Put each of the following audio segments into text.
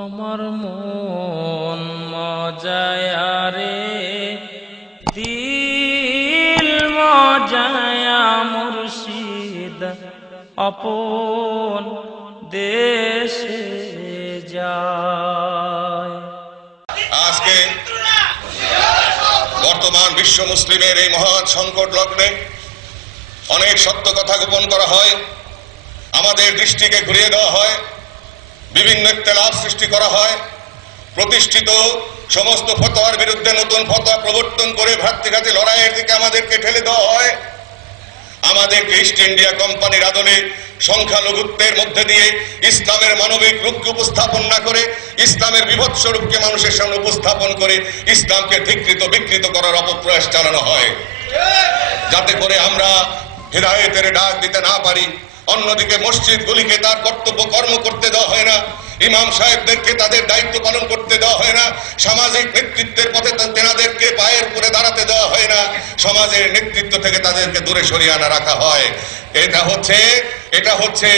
আমার মন মজায়া রে দিল মজায়া মুর্শিদ আপন দেশে যায়। আজকে বর্তমান বিশ্ব মুসলিমের এই মহান সংকট লগ্নে অনেক সত্য কথা গোপন করা হয়, আমাদের দৃষ্টিকে ঘুরিয়ে দেওয়া হয়, বিভিন্ন ইখতিলাফ সৃষ্টি করা হয়, প্রতিষ্ঠিত সমস্ত ফতোয়ার বিরুদ্ধে নতুন ফতোয়া প্রবর্তন করে ভ্রাতৃঘাতী লড়াইয়ের দিকে আমাদেরকে ঠেলে দেওয়া হয়। আমাদেরকে ইস্ট ইন্ডিয়া কোম্পানির আদলে সংখ্যালঘুত্বের মধ্যে দিয়ে ইসলামের মানবিক রূপকে উপস্থাপন না করে ইসলামের বিভৎস রূপকে মানুষের সামনে উপস্থাপন করে ইসলামকে ধিকৃত বিকৃত করার অপপ্রয়াস চালানো হয়, যাতে করে আমরা হিদায়াতের ডাক দিতে না পারি। অন্যদিকে মসজিদগুলিকে তার কর্তব্য কর্ম করতে দেওয়া হয় না, ইমাম সাহেবদেরকে তাদের দায়িত্ব পালন করতে দেওয়া হয় না, সামাজিক নেতৃত্বের পথে তেনাদেরকে পায়ের উপরে দাঁড়াতে দেওয়া হয় না, সমাজের নেতৃত্ব থেকে তাদেরকে দূরে সরিয়ে আনা রাখা হয়। এটা হচ্ছে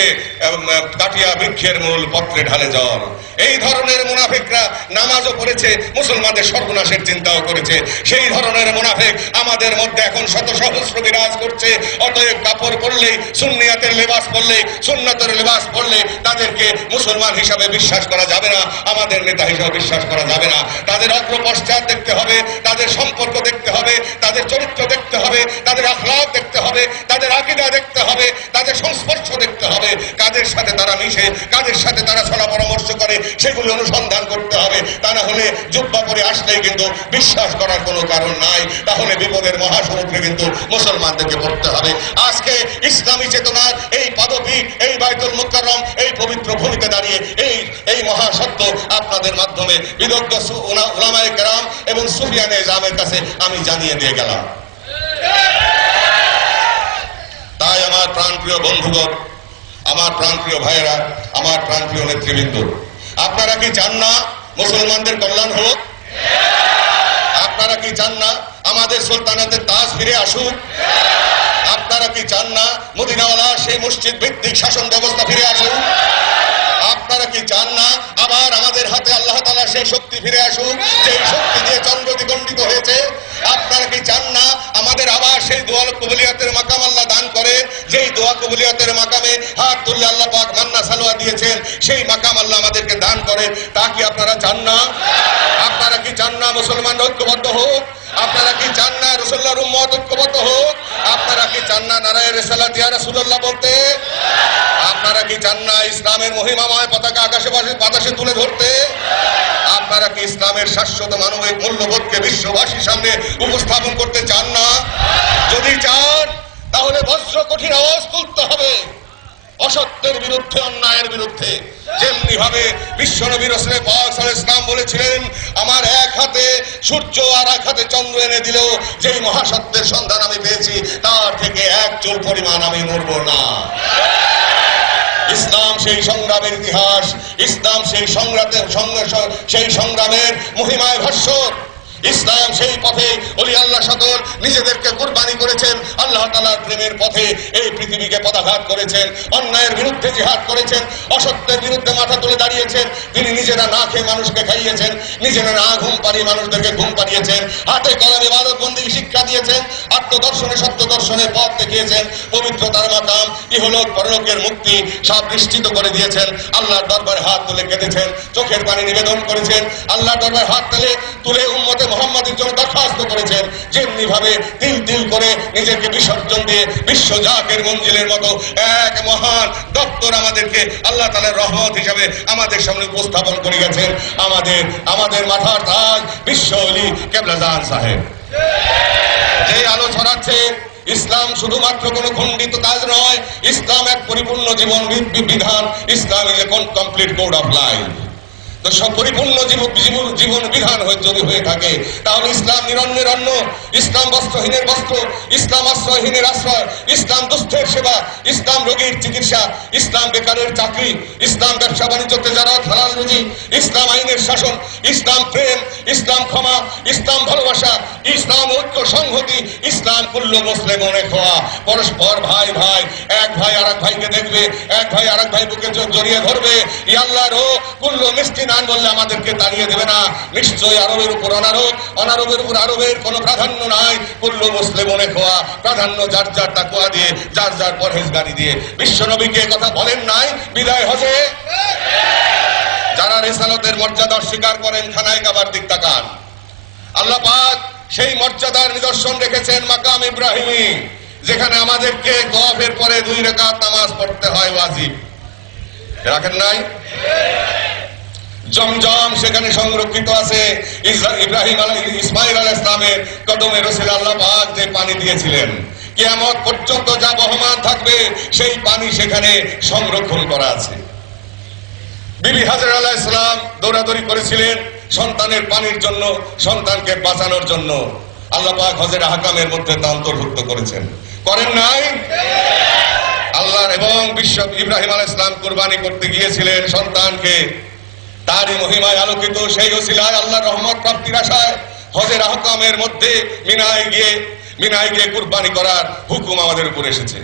কাটিয়া বৃক্ষের মূল পত্রে ঢালে জল। এই ধরনের মুনাফিকরা নামাজও পড়েছে, মুসলমানদের সর্বনাশের চিন্তাও করেছে। সেই ধরনের মুনাফিক আমাদের মধ্যে এখন শত সহস্র বিরাজ করছে। অতএব কাপড় পরলেই, সুন্নিয়াতের লেবাস পরলেই, সুন্নাতের লেবাস পরলে তাদেরকে মুসলমান হিসাবে বিশ্বাস করা যাবে না, আমাদের নেতা হিসাবে বিশ্বাস করা যাবে না। তাদের অগ্রপশ্চাৎ দেখতে হবে, তাদের সম্পর্ক দেখতে হবে, তাদের চরিত্র দেখতে হবে, তাদের আখলাক দেখতে হবে, তাদের আকীদা দেখতে হবে, তাদের সংস্পর্শ দেখতে হবে, কাদের সাথে তারা মিশে, কাদের সাথে তারা সলা পরামর্শ করে, সেগুলি অনুসন্ধান করতে হবে। তা না হলে জুব্বা পরে আসলেই কিন্তু বিশ্বাস করার কোনো কারণ নাই, তাহলে বিপদের মহাসমুদ্রে কিন্তু মুসলমানদেরকে পড়তে হবে। আজকে ইসলামী চেতনার এই পদপীঠ, এই বাইতুল মুকাররম, এই পবিত্র ভূমিতে দাঁড়িয়ে এই মহাসত্য আপনাদের মাধ্যমে বিদগ্ধ উলামায়ে কেরাম এবং সুফিয়ানে জামের কাছে আমি জানিয়ে দিয়ে গেলাম। তাই আমার প্রাণপ্রিয় বন্ধুগণ, আমার প্রাণপ্রিয় ভাইয়েরা, আমার প্রাণপ্রিয় নেতৃবৃন্দ, আপনারা কি চান না মুসলমানদের কল্যাণ হোক? আপনারা কি চান না আমাদের সুলতানাতের তাজ ফিরে আসুক? আপনারা কি চান না মদিনাওয়ালা সেই মসজিদ ভিত্তিক শাসন ব্যবস্থা ফিরে আসুক? আপনারা কি চান না আবার আমাদের হাতে আল্লাহ তাআলা সেই শক্তি ফিরে আসুক, যেই শক্তি দিয়ে চন্দ্র দ্বিখণ্ডিত হয়েছে? আপনারা কি চান না আমাদের আবার সেই দোয়া কবুলিয়াতের মাকাম আল্লাহ দান করে, যেই দোয়া কবুলিয়াতের মাকামে হাত তুললে আল্লাহ পাক মান্না সালোয়া দিয়েছেন, সেই মাকাম আল্লাহ আমাদেরকে দান করে? তা কি আপনারা চান না? আপনারা কি চান না মুসলমান ঐক্যবদ্ধ হোক? আপনারা কি চান না রাসূলুল্লাহর উম্মত ঐক্যবদ্ধ হোক? আপনারা কি চান না নারায়ে রিসালাত ইয়া রাসূলুল্লাহ বলতে? আপনারা কি চান না ইসলামের মহিমাময় পতাকা আকাশে বাতাসে তুলে ধরতে? আপনারা কি ইসলামের শাশ্বত মানবিক মূল্যবোধকে বিশ্ববাসীর সামনে উপস্থাপন করতে চান না? যদি চান তাহলে বজ্র কঠিন আওয়াজ তুলতে হবে অসত্যের বিরুদ্ধে, অন্যায়ের বিরুদ্ধে। যেমনি ভাবে বিশ্বনবী রাসূল পাক সাল্লাল্লাহু আলাইহি ওয়াসাল্লাম বলেছিলেন, আমার এক হাতে সূর্য আর এক হাতে চন্দ্র এনে দিলেও যেই মহাসত্যের সন্ধান আমি পেয়েছি তার থেকে এক চুল পরিমাণ আমি নড়ব না। ইসলাম সেই সংগ্রামের ইতিহাস, ইসলাম সেই সংগ্রামের মহিমায় ভাস্বর। ইসলাম সেই পথে ওলি আল্লাহ সকল নিজেদেরকে কুরবানি করেছেন, আল্লাহ তাআলার প্রেমের পথে এই পৃথিবীকে পদাঘাত করেছেন, অন্যায়ের বিরুদ্ধে জিহাদ করেছেন, অসত্যের বিরুদ্ধে মাথা তুলে দাঁড়িয়েছেন। তিনি নিজেরা না খেয়ে মানুষকে খাইয়েছেন, নিজেরা না ঘুম পাড়িয়ে মানুষদেরকে ঘুম পাড়িয়েছেন, হাতে কলমে ইবাদতবন্দি শিক্ষা দিয়েছেন, আত্মদর্শনে সত্য দর্শনের পথ দেখিয়েছেন, পবিত্রতার মাকাম ইহলোক পরলোকের মুক্তি সব নিশ্চিত করে দিয়েছেন। আল্লাহর দরবারে হাত তুলে কেঁদেছেন, চোখের পানি নিবেদন করেছেন, আল্লাহর দরবারে হাত তুলে উম্মতে মুহাম্মাদের জন্য দরখাস্ত করেছেন। যেমনি ভাবে তিল তিল করে নিজেকে বিসর্জন দিয়ে বিশ্বজাকের মঞ্জিলের মতো এক মহান দপ্তর আমাদেরকে আল্লাহ তাআলার রহমত হিসাবে আমাদের সামনে উপস্থাপন করে গেছেন আমাদের মাথার তাজ বিশ্ব ওলি কেবলাজান সাহেব। যে আলো ছড়াচ্ছে, ইসলাম শুধুমাত্র কোনো খণ্ডিত কাজ নয়, ইসলাম এক পরিপূর্ণ জীবন বিধান। Islam is a complete code of life. তো সব পরিপূর্ণ জীবন বিধান যদি হয়ে থাকে তাহলে ইসলাম নিরন্নের অন্ন, ইসলাম বস্ত্রহীনের বস্ত্র, ইসলাম আশ্রয়হীনের আশ্রয়, ইসলাম দুস্থের সেবা, ইসলাম রোগীর চিকিৎসা, ইসলাম বেকারের চাকরি, ইসলাম ব্যবসা বাণিজ্য তেজারত হালাল রুজি, ইসলাম আইনের শাসন, ইসলাম প্রেম, ইসলাম ক্ষমা, ইসলাম ভালোবাসা, ইসলাম ঐক্য সংহতি, ইসলাম কুল্লু মুসলিমুন ইখওয়া। পরস্পর ভাই ভাই, এক ভাই আরেক ভাইকে দেখবে, এক ভাই আরেক ভাই বুকে জড়িয়ে ধরবে। ইয়া আল্লাহর কুল্লু মিসকিন টান বললে আমাদেরকে তাড়িয়ে দেবে না। নিশ্চয়ই আরবের উপর অনারব, অনারবের উপর আরবের কোনো প্রাধান্য নাই। কুল্লু মুসলিম মনে খোয়া, প্রাধান্য যার যার তাকওয়া দিয়ে, যার যার পরহেজগারি দিয়ে। বিশ্ব নবীকে কথা বলেন নাই বিদায় হজে? যারা রিসালাতের মর্যাদা অস্বীকার করেন খানায় কাবার দিক তাকান। আল্লাহ পাক সেই মর্যাদার নিদর্শন রেখেছেন মাকাম ইব্রাহিমী, যেখানে আমাদেরকে তওয়াফের পরে 2 রাকাত নামাজ পড়তে হয় ওয়াজিব। রাখেন নাই? জমজম সেখানে সংরক্ষিত আছে। ইসমাইল আলাইহিস সালামের কদমে রসুল আল্লাহ পাক যে পানি দিয়েছিলেন, কিয়ামত পর্যন্ত যা বহমান থাকবে সেই পানি সেখানে সংরক্ষণ করা আছে। বিবি হাজরা আলাইহিস সালাম দৌড়াদৌড়ি করেছিলেন সন্তানের পানির জন্য, সন্তানকে বাঁচানোর জন্য। আল্লাহ পাক হজের আহকামের মধ্যে তা অন্তর্ভুক্ত করেছেন, করেন নাই? আল্লাহ এবং বিশ্ব ইব্রাহিম আলাইহিস সালাম কুরবানি করতে গিয়েছিলেন সন্তানকে, তারই মহিমায় আলোকিত সেই ওসিলায় আল্লাহর রহমত প্রাপ্তির আশায় হজের আহকামের মধ্যে মিনায় গিয়ে কুরবানি করার হুকুম আমাদের উপর এসেছে।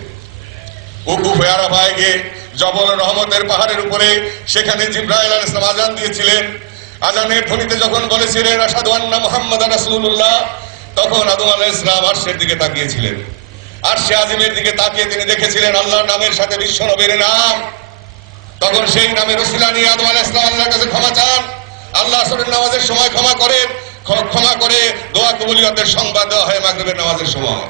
উকুফে আরাফায় গিয়ে জবল রহমতের পাহাড়ের উপরে সেখানে জিবরাইল আলাইহিস সালাম আযান দিয়েছিলেন। আযানের ধ্বনিতে যখন বলেছিলেন আশহাদু আন্না মুহাম্মাদার রাসূলুল্লাহ, তখন আদম আলাইহিস সালাম আরশের দিকে তাকিয়েছিলেন। আরশে আজিমের দিকে তাকিয়ে তিনি দেখেছিলেন আল্লাহর নামের সাথে বিশ্ব নবীর নাম। তখন সেই নামের ওসিলা নিয়ে আদম আলাইহিস সালাম আল্লাহর কাছে ক্ষমা চান। আল্লাহ আসরের নামাজের সময় ক্ষমা করে দোয়া কবুলিয়তের সংবাদ দেওয়া হয় মাগরিবের নামাজের সময়।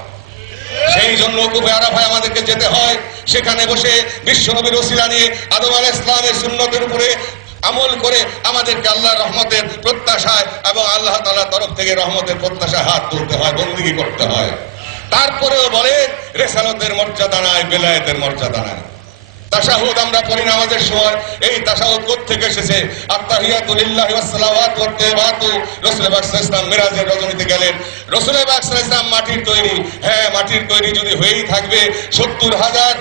সেই জন্য উকুফে আরাফায় আমাদেরকে যেতে হয়। সেখানে বসে বিশ্ব নবীর ওসিলা নিয়ে আদম আলাইহিস সালামের সুন্নতের উপরে আমল করে আমাদেরকে আল্লাহর রহমতের প্রত্যাশায় এবং আল্লাহ তাআলার তরফ থেকে রহমতের প্রত্যাশায় হাত তুলতে হয়, বন্দেগী করতে হয়। তারপরেও বলে রিসালাতের মর্যাদা নাই, বেলায়েতের মর্যাদা নাই। তাশাহুদ আমরা পড়ি নামাজের সময়, এই তাশাহুদ কোত্থেকে এসেছে? আত্তাহিয়াতু লিল্লাহি ওয়াস সালাওয়াতু ওয়াত তাইয়্যিবাতু। রাসূল পাক সাল্লাল্লাহু আলাইহি ওয়াসাল্লাম মিরাজের রজনীতে গেলেন। রাসূল পাক সাল্লাল্লাহু আলাইহি ওয়াসাল্লাম মাটির তৈরি, হ্যাঁ মাটির তৈরি যদি হয়েই থাকবে 70,000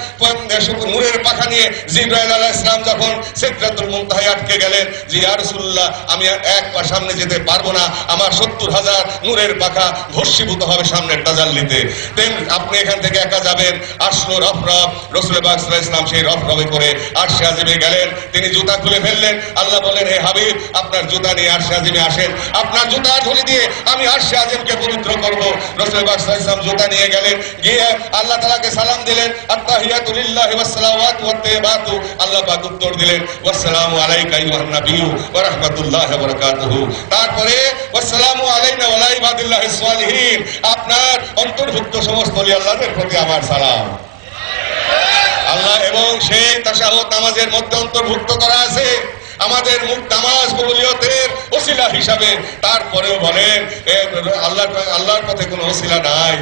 নূরের পাখা নিয়ে জিবরাইল আলাইহিস সালাম যখন সিদরাতুল মুনতাহায় আটকে গেলেন, যে ইয়া রাসূলুল্লাহ আমি এক পা সামনে যেতে পারবো না, আমার 70,000 নূরের পাখা ভস্মীভূত হবে সামনের তাজাল্লিতে, তেন আপনি এখান থেকে একা যাবেন। আসলো রফরফ, রাসূল পাক সাল্লাল্লাহু আলাইহি ওয়াসাল্লাম সেই রবে করে আরশে আজিমে গেলেন। তিনি জুতা খুলে ফেললেন। আল্লাহ বলেন হে হাবিব আপনার জুতা নিয়ে আরশে আজিমে আসেন, আপনার জুতা ধুলি দিয়ে আমি আরশে আজিমকে পবিত্র করব। রাসূল পাক সাল্লাল্লাহু আলাইহি ওয়াসাল্লাম জুতা নিয়ে গেলেন, গিয়ে আল্লাহ তাআলাকে সালাম দিলেন, আত্তাহিয়াতু লিল্লাহি ওয়াস সালাওয়াতু ওয়াত তাইয়্যিবাতু। আল্লাহ পাক উত্তর দিলেন ওয়াসসালামু আলাইকা আইয়ুহান নাবিয়্যু ওয়া রাহমাতুল্লাহি ওয়া বারাকাতুহু। তারপরে ওয়াসসালামু আলাইনা ওয়া আলা ইবাদিল্লাহিস সালিহিন, আপনার অন্তর্ভুক্ত সমস্ত ওলি আল্লাহদের প্রতি আমার সালাম। আল্লাহ এবং সেই তাশাহুদ নামাজের মধ্যে অন্তর্ভুক্ত করা আছে আমাদের মুখ নামাজ কবুলিয়তের ওসিলা হিসাবে। তারপরেও বলেন আল্লাহর পথে কোনো ওসিলা নাই,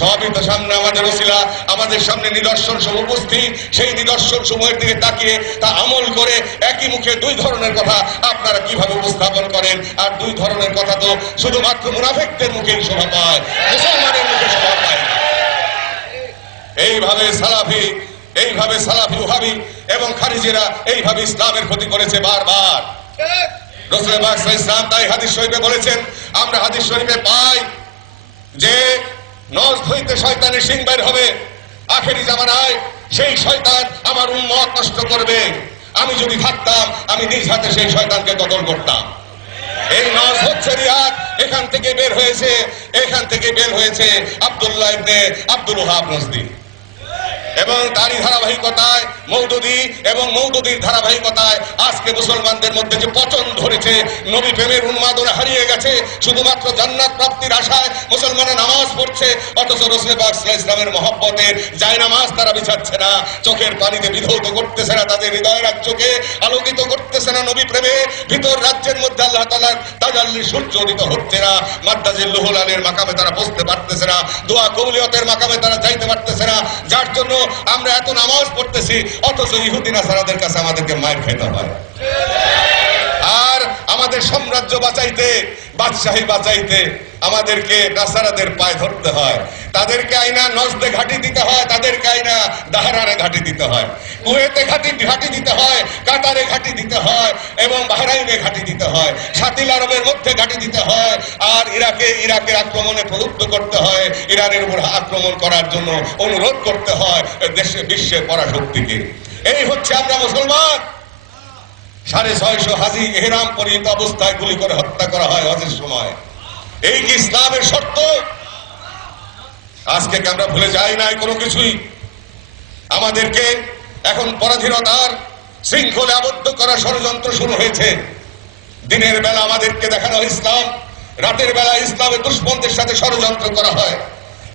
সবই তো সামনে আমাদের ওসিলা, আমাদের সামনে নিদর্শন সব উপস্থিত। সেই নিদর্শন সমূহের দিকে তাকিয়ে তা আমল করে একই মুখে 2 ধরনের কথা আপনারা কিভাবে উপস্থাপন করেন? আর 2 ধরনের কথা তো শুধুমাত্র মুনাফিকদের মুখেই শোভা পায়, মুসলমানের মুখে শোভা পায় না। এইভাবে সালাফি ওহাবি এবং খারিজিরা এইভাবে ইসলামের ক্ষতি করেছে বারবার। রাসূল পাক সাল্লাল্লাহু আলাইহি ওয়াসাল্লাম তাই হাদিস শরীফে বলেছেন, আমরা হাদিস শরীফে পাই যে নখ হইতে শয়তানের শিং বের হবে আখেরি জামানায়, সেই শয়তান আমার উম্মত নষ্ট করবে। আমি যদি থাকতাম আমি নিজ হাতে সেই শয়তানকে কতল করতাম। এই নখ হচ্ছে রিয়াদ, এখান থেকে বের হয়েছে আব্দুল্লাহ ইবনে আব্দুল ওয়াহাব নজদি, এবং তারই ধারাবাহিকতায় মওদুদী এবং মওদুদীর ধারাবাহিকতায় আজকে মুসলমানদের মধ্যে যে পতন ধরেছে, নবী প্রেমের উন্মাদনা হারিয়ে গেছে, শুধুমাত্র জান্নাত প্রাপ্তির আশায় মুসলমানের নামাজ পড়ছে, অথচ রাসূল পাক সাল্লাল্লাহু আলাইহি ওয়াসাল্লামের মহব্বতের জায়নামাজ তারা বিছাচ্ছে না, চোখের পানিতে বিধৌত করতেছে না, তাদের হৃদয়ের চোখে আলোকিত করতেছে না। নবী প্রেমের ভিতর রাজ্যের মধ্যে আল্লাহ তাআলার তাজাল্লি সূর্য উদিত হচ্ছে না, মাদ্দাজিল লুহুল আলীর মাকামে তারা বসতে পারতেছে না, দোয়া কবুলিয়তের মাকামে তারা যাইতে পারতেছে না, যার জন্য আমরা এত নামাজ পড়তেছি অথচ ইহুদি নাসারাদের কাছে আমাদেরকে মায়ের খেতে হয়। আর আমাদের সাম্রাজ্য বাঁচাইতে, বাদশাহী বাঁচাইতে আমাদেরকে নাসারাদের পায়ে ধরতে হয়, তাদেরকে আইনা নজদে ঘাঁটি দিতে হয়, তাদেরকে আইনা দাহরানে ঘাঁটি দিতে হয়, কুয়েতে ঘাঁটি দিতে হয়, কাতারে ঘাঁটি দিতে হয় এবং বাহরাইনে ঘাঁটি দিতে হয়, সাতিল আরবের মধ্যে ঘাঁটি দিতে হয়, আর ইরাকের আক্রমণে প্রলুব্ধ করতে হয়, ইরানের উপর আক্রমণ করার জন্য অনুরোধ করতে হয় বিশ্বের পরাশক্তিকে। এই হচ্ছে আমরা মুসলমান। 650 হাজি এহরাম পরিহিত অবস্থায় গুলি করে হত্যা করা হয় হজের সময়। এই কি ইসলামের শর্ত? আজকে কি আমরা ভুলে যাই নাই কোনো কিছুই? আমাদেরকে এখন পরাধীনতার শৃঙ্খলে আবদ্ধ করা ষড়যন্ত্র শুরু হয়েছে। দিনের বেলা আমাদেরকে দেখানো ইসলাম, রাতের বেলা ইসলামের দুশ্মনদের সাথে ষড়যন্ত্র করা হয়।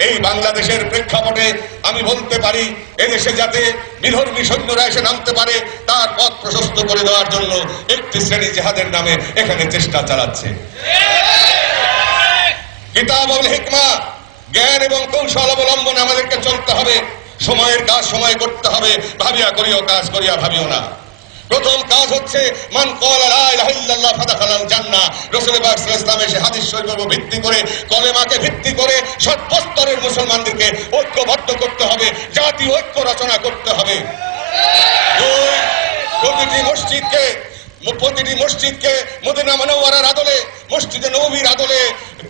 এই বাংলাদেশের প্রেক্ষাপটে আমি বলতে পারি, এদেশে যাতে বিধর্মী সৈন্যরা এসে নামতে পারে তার পথ প্রশস্ত করে দেওয়ার জন্য একটি শ্রেণী জিহাদের নামে এখানে চেষ্টা চালাচ্ছে। কিতাব ও হিকমা, জ্ঞান এবং কৌশল অবলম্বনে আমাদেরকে চলতে হবে। সময়ের কাজ সময় করতে হবে, ভাবিয়া করিও কাজ করিয়া ভাবিও না। প্রথম কাজ হচ্ছে মান ক্বালা লা ইলাহা ইল্লাল্লাহ ফাদাখালাল জান্নাহ। রাসূল পাক সাল্লাল্লাহু আলাইহি ওয়াসাল্লাম এসে হাদিস শরীফের উপর ভিত্তি করে, কলেমাকে ভিত্তি করে সর্বস্তরের মুসলমানদেরকে ঐক্যবদ্ধ করতে হবে, জাতীয় ঐক্য রচনা করতে হবে। প্রতিটি মসজিদকে মদিনা মুনাওয়ারার আদলে, মসজিদে নববীর আদলে,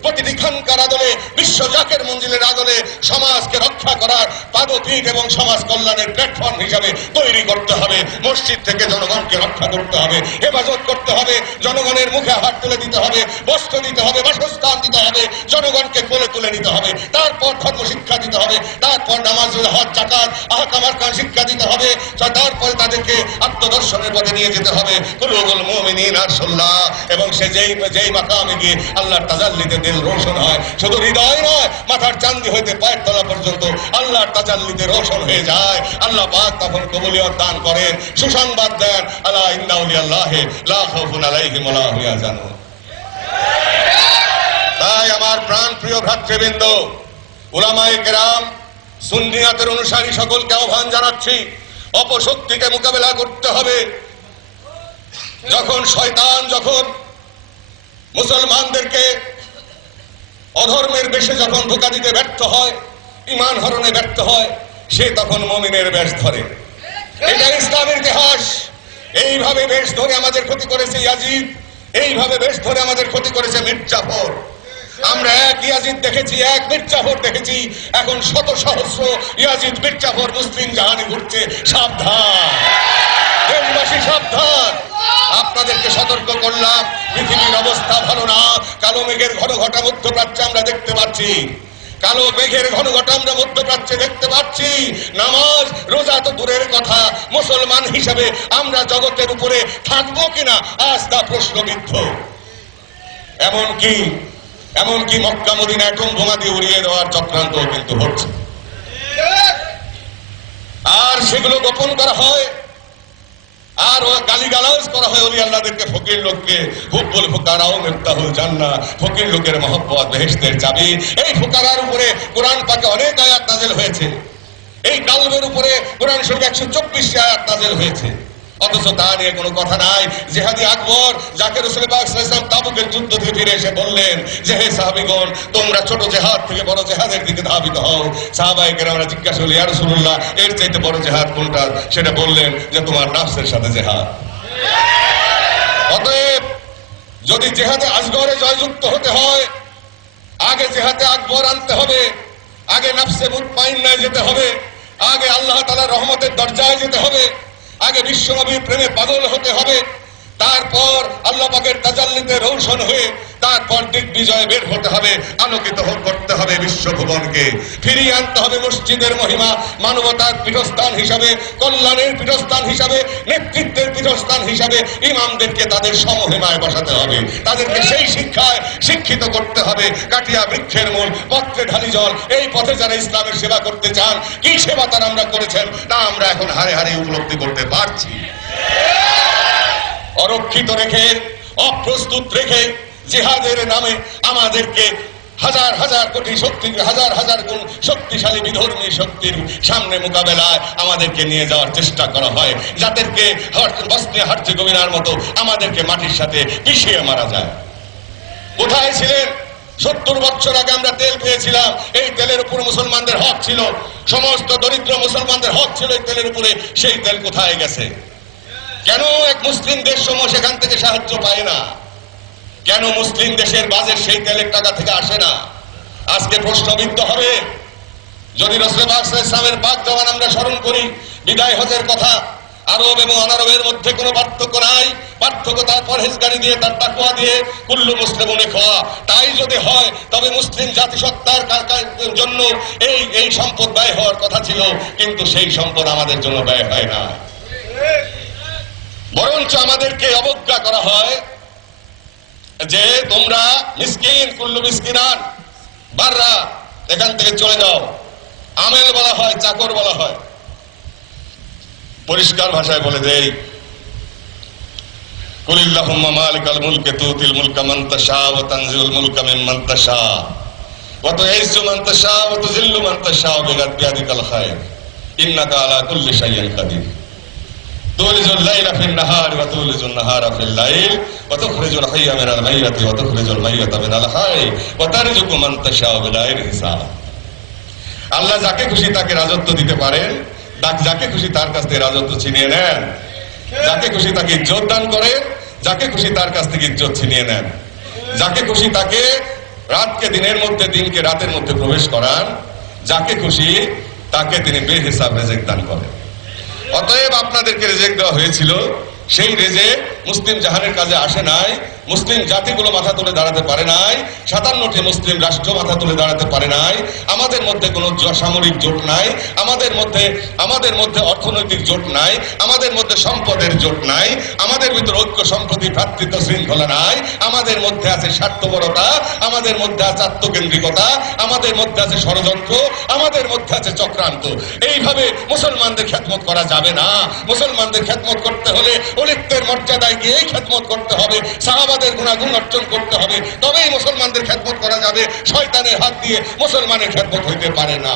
প্রতিটি খানকার আদলে, বিশ্ব জাকের মঞ্জিলের আদলে সমাজকে রক্ষা করার পাদপীঠ এবং সমাজ কল্যাণের প্ল্যাটফর্ম হিসাবে তৈরি করতে হবে। মসজিদ থেকে জনগণকে রক্ষা করতে হবে, হেফাজত করতে হবে, জনগণের মুখে হাত তুলে দিতে হবে, বস্ত্র দিতে হবে, বাসস্থান দিতে হবে, জনগণকে কোলে তুলে নিতে হবে, তারপর ধর্ম শিক্ষা দিতে হবে, তারপর নামাজ, হজ, যাকাত, আহকাম আরকান শিক্ষা দিতে হবে, তারপরে তাদেরকে আত্মদর্শনের পথে নিয়ে যেতে হবে। কুলুবুল মুমিনিনা আল্লাহ, এবং সে যেই মাকামে গিয়ে আল্লাহর তাজাল্লিতে দিল রোশন হয়, শুধু হৃদয় নয়, মাথার চাঁদি হইতে পায়ের তলা পর্যন্ত আল্লাহর তাজাল্লিতে রোশন হয়ে যায়। আল্লাহ পাক তখন কবুলিয়ত দান করেন, সুসংবাদ দেন, আলা ইন্না আউলিয়াল্লাহি লা খাউফুন আলাইহিম ওয়া লা হুম ইয়াহজানুন। তাই আমার প্রাণ প্রিয় ভ্রাতৃবৃন্দ, উলামায়ে কেরাম, সুন্নিয়াতের অনুসারী সকলকে আহ্বান জানাচ্ছি, অপশক্তিকে মোকাবেলা করতে হবে। যখন শয়তান মুসলমানদেরকে অধর্মের বেশে যখন ধোঁকা দিতে ব্যর্থ হয়, ঈমান হরণে ব্যর্থ হয়, সে তখন মুমিনের বেশ ধরে। এটা ইসলামের ইতিহাস। এইভাবে বেশ ধরে আমাদের ক্ষতি করেছে ইয়াজিদ, এইভাবে বেশ ধরে আমাদের ক্ষতি করেছে মীর জাফর। আমরা এক ইয়াজিদ দেখেছি, এক মীর জাফর দেখেছি, এখন শত সহস্র ইয়াজিদ মীর জাফর মুসলিম জাহানে ঘুরছে। সাবধান দেশবাসী, সাবধান। আপনাদেরকে সতর্ক করলাম, পৃথিবীর অবস্থা ভালো না। কালো মেঘের ঘন ঘটা মধ্যপ্রাচ্যে আমরা দেখতে পাচ্ছি, কালো মেঘের ঘন ঘটা আমরা মধ্যপ্রাচ্যে দেখতে পাচ্ছি। নামাজ রোজা তো দূরের কথা, মুসলমান হিসাবে আমরা জগতের উপরে থাকবো কিনা আজ তা প্রশ্নবিদ্ধ। এমনকি মক্কা মদিনা অ্যাটম বোমা দিয়ে উড়িয়ে দেওয়ার চক্রান্ত কিন্তু হচ্ছে, আর সেগুলো গোপন করা হয়, আর গালিগালাজ করা হয় ওলি আল্লাহদেরকে, ফকির লোককে। হুব্বুল ফুকারাও মিফতাহুল জান্নাহ, ফকির লোকের মহব্বত বেহেশতের চাবি। এই ফুকারার উপরে কোরআন পাকে অনেক আয়াত নাযিল হয়েছে, এই কালবের উপরে কোরআন শরীফ 124 আয়াত নাযিল হয়েছে, অথচ তা নিয়ে কোনো কথা নাই। জিহাদি আকবর, যাকে রাসূল পাক সাল্লাল্লাহু আলাইহি ওয়াসাল্লাম তাবুকের যুদ্ধ থেকে ফিরে এসে বললেন যে, হে সাহাবীগণ, তোমরা ছোট জিহাদ থেকে বড় জিহাদের দিকে ধাবিত হও। সাহাবায়ে কেরামরা জিজ্ঞাসা করলেন, ইয়া রাসূলুল্লাহ, এর চাইতে বড় জিহাদ কোনটা? সেটা বললেন যে তোমার নফসের সাথে জিহাদ। অতএব যদি জিহাদে আসগরে জয়যুক্ত হতে হয়, আগে জিহাদে আকবর আনতে হবে, আগে নফসে মুতমাইন্নায় যেতে হবে, আগে আল্লাহ তাআলার রহমতের দরজায় যেতে হবে, আগে বিশ্বনবীর প্রেমে পাগল হতে হবে, তারপর আল্লাহ পাকের তাজাল্লিতে রৌশন হয়ে তারপর দিগ্বিজয়ে বের হতে হবে, আলোকিত করতে হবে বিশ্বভুবনকে, ফিরিয়ে আনতে হবে মসজিদের মহিমা, মানবতার পীঠস্থান হিসাবে, কল্যাণের পীঠস্থান হিসাবে, নেতৃত্বের পীঠস্থান হিসাবে ইমামদেরকে তাদের সমহিমায় বসাতে হবে, তাদেরকে সেই শিক্ষায় শিক্ষিত করতে হবে। কাটিয়া বৃক্ষের মূল, পত্রে ঢালি জল, এই পথে যারা ইসলামের সেবা করতে চান, কি সেবা তারা আমরা করেছেন তা আমরা এখন হারে হারে উপলব্ধি করতে পারছি। অরক্ষিত রেখে, অপ্রস্তুত রেখে জিহাদের নামে আমাদেরকে হাজার হাজার কোটি শক্তি, হাজার হাজার গুণ শক্তিশালী বিধর্মী শক্তির সামনে মোকাবেলায় আমাদেরকে নিয়ে যাওয়ার চেষ্টা করা হয়, যাদেরকে বসনিয়া হার্জেগোভিনার মতো আমাদেরকে মাটির সাথে পিষিয়ে মারা যায়। কোথায় ছিলেন? 70 বছর আগে আমরা তেল পেয়েছিলাম, এই তেলের উপর মুসলমানদের হক ছিল, সমস্ত দরিদ্র মুসলমানদের হক ছিল এই তেলের উপরে। সেই তেল কোথায় গেছে? কেন এক মুসলিম দেশ সমূহ সেখান থেকে সাহায্য পায় না? কেন মুসলিম দেশের বাজেট সেই তেলের টাকা থেকে আসে না? আজকে প্রশ্নবিদ্ধ হবে। যদি রাসূল পাক সাল্লাল্লাহু আলাইহি ওয়াসাল্লামের পাক জওয়ান আমরা স্মরণ করি, বিদায় হজের কথা, আরব এবং অনারবের মধ্যে কোনো পার্থক্য নাই। পার্থক্য তার পরহেজগারি দিয়ে, তার তাকওয়া দিয়ে। কুল্লু মুসলিমুন ইখওয়া। তাই যদি হয় তবে মুসলিম জাতিসত্তার জন্য এই সম্পদ ব্যয় হওয়ার কথা ছিল, কিন্তু সেই সম্পদ আমাদের জন্য ব্যয় হয় না। বরঞ্চ আমাদেরকে অবজ্ঞা করা হয় যে তোমরা মিসকিন, কুল্লু মিসকিনান বাররা, এখান থেকে চলে যাও। আমেল বলা হয়, চাকর বলা হয়। পরিষ্কার ভাষায় বলে দেই, কুলিল্লাহুম্মা মালিকাল মুলকি তুতিল মুলকা মান তাশা ওয়া তানজিউল মুলকা মিম্মান তাশা ওয়া তুইজ্জু মান তাশা ওয়া তুযিল্লু মান তাশা বিয়াদিকাল খায়র ইন্নাকা আলা কুল্লি শাইইন কাদির। তুলিজুল লাইলা ফিন নাহার ওয়া তুলিজুন নাহারা ফিল লাইল ওয়া তুখরিজুল হাইয়া মিনাল মাইয়াতি ওয়া তুখরিজুল মাইয়াতা মিনাল হাই ওয়া তারযুকু মান তাশা বিগাইরি হিসাব। আল্লাহ যাকে খুশি তাকে রাজত্ব দিতে পারেন, যাকে খুশি তার কাছ থেকে রাজত্ব ছিনিয়ে নেন। যাকে খুশি তাকে ইজ্জত দান করেন, যাকে খুশি তার কাছ থেকে ইজ্জত ছিনিয়ে নেন। যাকে খুশি তাকে রাতকে দিনের মধ্যে, দিনকে রাতের মধ্যে প্রবেশ করান। যাকে খুশি তাকে তিনি বেহিসাব রিজিক দান করেন। অতএব আপনাদেরকে রিজিক দেওয়া হয়েছিল, সেই রিজিক মুসলিম জাহানের কাজে আসে নাই। মুসলিম জাতিগুলো মাথা তুলে দাঁড়াতে পারে নাই। 57টি মুসলিম রাষ্ট্র মাথা তুলে দাঁড়াতে পারে নাই। আমাদের মধ্যে কোনো সামরিক জোট নাই, আমাদের মধ্যে অর্থনৈতিক জোট নাই, আমাদের মধ্যে সম্পদের জোট নাই, আমাদের ভিতরে ঐক্য সম্প্রতি ভ্রাতৃত্ব শৃঙ্খলা নাই। আমাদের মধ্যে আছে স্বার্থপরতা, আমাদের মধ্যে আছে আত্মকেন্দ্রিকতা, আমাদের মধ্যে আছে ষড়যন্ত্র, আমাদের মধ্যে আছে চক্রান্ত। এইভাবে মুসলমানদের খেদমত করা যাবে না। মুসলমানদের খেদমত করতে হলে অলিপ্তের মর্যাদায় গিয়ে খেদমত করতে হবে, সাহাবাদের গুণাগুণ অর্জন করতে হবে, তবেই মুসলমানদের খেদমত করা যাবে। শয়তানের হাত দিয়ে মুসলমানের খেদমত হইতে পারে না।